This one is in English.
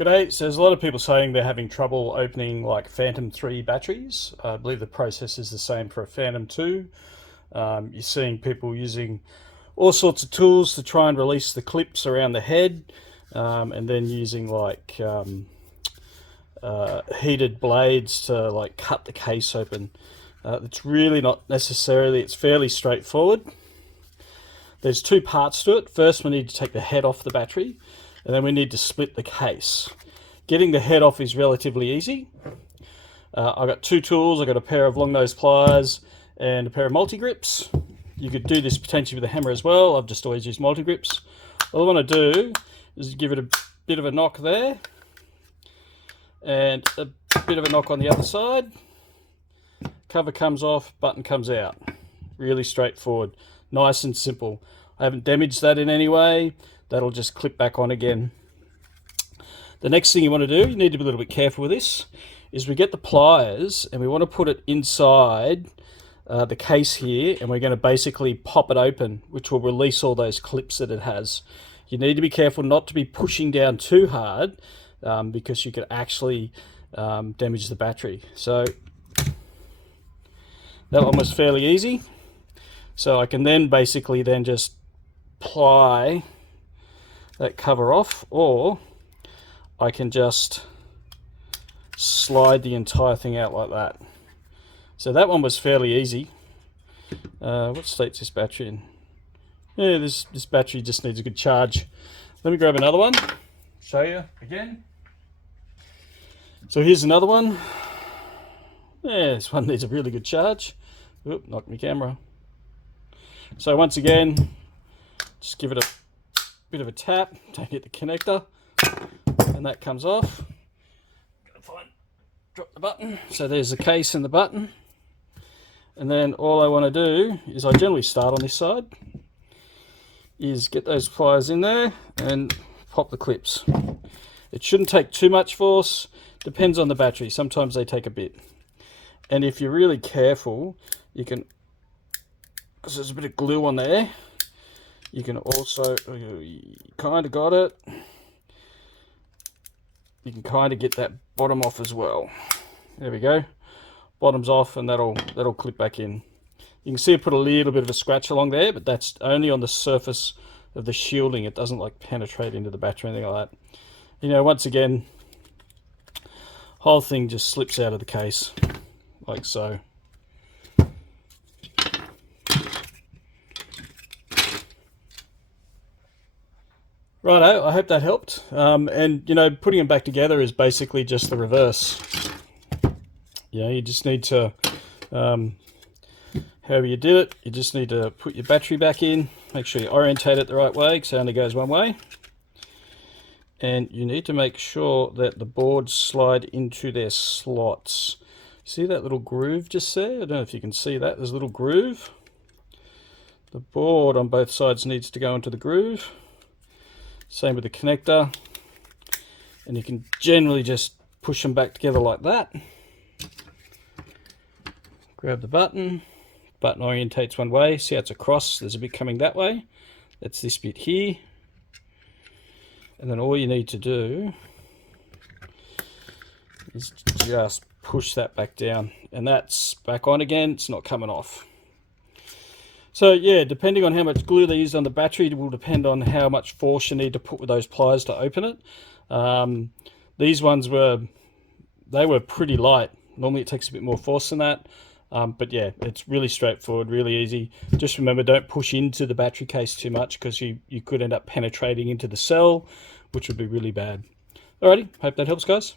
G'day. So there's a lot of people saying they're having trouble opening like Phantom 3 batteries. I believe the process is the same for a Phantom 2. You're seeing people using all sorts of tools to try and release the clips around the head, and then using like heated blades to like cut the case open. It's really not necessarily, it's fairly straightforward. There's two parts to it. First, we need to take the head off the battery, and then we need to split the case. Getting the head off is relatively easy. I've got two tools. I've got a pair of long nose pliers and a pair of multi-grips. You could do this potentially with a hammer as well. I've just always used multi-grips. All I want to do is give it a bit of a knock there, and a bit of a knock on the other side. Cover comes off, button comes out. Really straightforward, nice and simple. I haven't damaged that in any way. That'll just clip back on again. The next thing you want to do, you need to be a little bit careful with this, is we get the pliers and we want to put it inside the case here, and we're going to basically pop it open, which will release all those clips that it has. You need to be careful not to be pushing down too hard, because you could actually damage the battery. So that one was fairly easy. So I can then basically then just ply that cover off, or I can just slide the entire thing out like that. So that one was fairly easy. What state's this battery in? Yeah, this battery just needs a good charge. Let me grab another one, show you again. So here's another one. Yeah, this one needs a really good charge. Oop, knocked my camera. So once again, just give it a bit of a tap, don't hit the connector, and that comes off. Drop the button. So there's the case and the button. And then all I want to do is, I generally start on this side, is get those pliers in there and pop the clips. It shouldn't take too much force, depends on the battery. Sometimes they take a bit. And if you're really careful, you can, because there's a bit of glue on there, you can also, you kind of got it, you can kind of get that bottom off as well. There we go, bottom's off, and that'll clip back in. You can see I put a little bit of a scratch along there, but that's only on the surface of the shielding. It doesn't like penetrate into the battery or anything like that. You know, once again, whole thing just slips out of the case like so. Righto, I hope that helped. And you know, putting them back together is basically just the reverse. You know, you just need to, however you did it, you just need to put your battery back in, make sure you orientate it the right way, because it only goes one way. And you need to make sure that the boards slide into their slots. See that little groove just there? I don't know if you can see that, there's a little groove. The board on both sides needs to go into the groove. Same with the connector, and you can generally just push them back together like that. Grab the button, button orientates one way, see how it's across, there's a bit coming that way, that's this bit here, and then all you need to do is just push that back down, and that's back on again, it's not coming off. So yeah, depending on how much glue they use on the battery, it will depend on how much force you need to put with those pliers to open it. These ones were pretty light. Normally it takes a bit more force than that. But yeah, it's really straightforward, really easy. Just remember, don't push into the battery case too much, because you could end up penetrating into the cell, which would be really bad. Alrighty, hope that helps, guys.